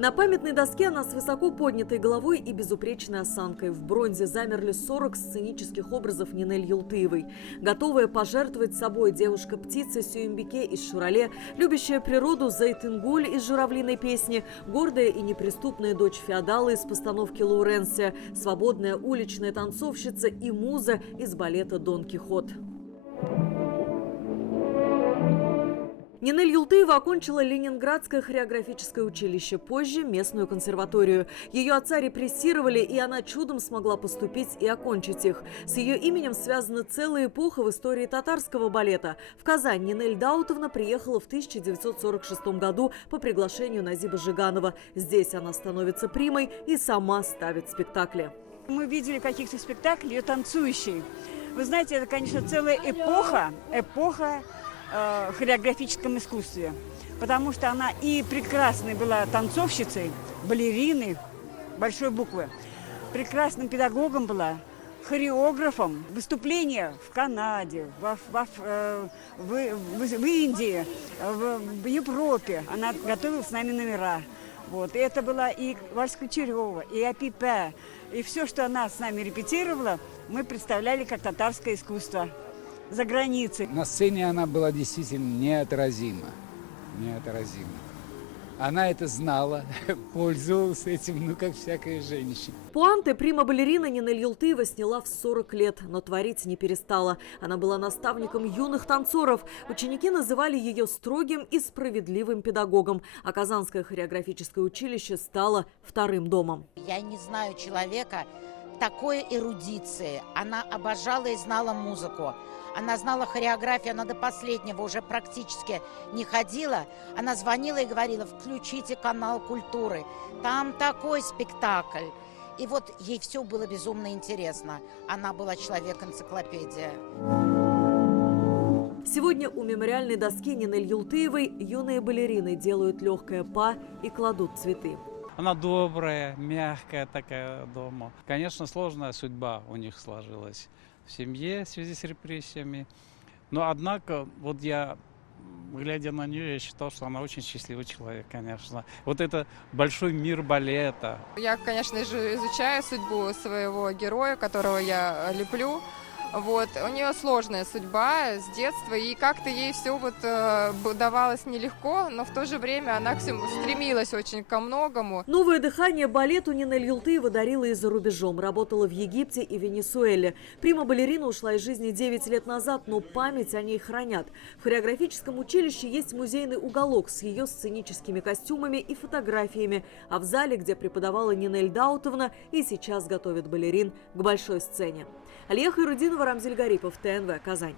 На памятной доске она с высоко поднятой головой и безупречной осанкой. В бронзе замерли 40 сценических образов Нинель Юлтыевой. Готовая пожертвовать собой девушка-птица Сюембике из Шурале, любящая природу Зайтынгуль из «Журавлиной песни», гордая и неприступная дочь феодала из постановки Лауренсия, свободная уличная танцовщица и муза из балета «Дон Кихот». Нинель Юлтыева окончила Ленинградское хореографическое училище, позже местную консерваторию. Ее отца репрессировали, и она чудом смогла поступить и окончить их. С ее именем связана целая эпоха в истории татарского балета. В Казань Нинель Даутовна приехала в 1946 году по приглашению Назиба Жиганова. Здесь она становится примой и сама ставит спектакли. Мы видели каких-то спектаклей ее танцующей. Вы знаете, это, конечно, целая эпоха в хореографическом искусстве, потому что она и прекрасной была танцовщицей, балериной, большой буквы, прекрасным педагогом была, хореографом. Выступления в Канаде, в Индии, в Европе. Она готовила с нами номера. Вот. И это была и вальс Кучерева, и Апипе, и все, что она с нами репетировала, мы представляли как татарское искусство за границей. На сцене она была действительно неотразима. Неотразима. Она это знала, пользовалась этим, как всякая женщина. Пуанты прима-балерина Нинель Юлтыева сняла в 40 лет, но творить не перестала. Она была наставником юных танцоров. Ученики называли ее строгим и справедливым педагогом. А Казанское хореографическое училище стало вторым домом. Я не знаю человека такой эрудиции. Она обожала и знала музыку. Она знала хореографию, она до последнего уже практически не ходила. Она звонила и говорила: включите канал культуры, там такой спектакль. И вот ей все было безумно интересно. Она была человек-энциклопедия. Сегодня у мемориальной доски Нинель Юлтыевой юные балерины делают легкое па и кладут цветы. Она добрая, мягкая такая дома. Конечно, сложная судьба у них сложилась в семье в связи с репрессиями. Но, однако, вот я, глядя на нее, я считал, что она очень счастливый человек, конечно. Вот это большой мир балета. Я, конечно же, изучаю судьбу своего героя, которого я леплю. Вот. У нее сложная судьба с детства, и как-то ей все давалось нелегко, но в то же время она стремилась очень ко многому. Новое дыхание балету Нинель Юлтыева дарила и за рубежом. Работала в Египте и Венесуэле. Прима-балерина ушла из жизни 9 лет назад, но память о ней хранят. В хореографическом училище есть музейный уголок с ее сценическими костюмами и фотографиями. А в зале, где преподавала Нинель Даутовна, и сейчас готовит балерин к большой сцене. Алия Хайрудинова, Рамзиль Гарипов, ТНВ, Казань.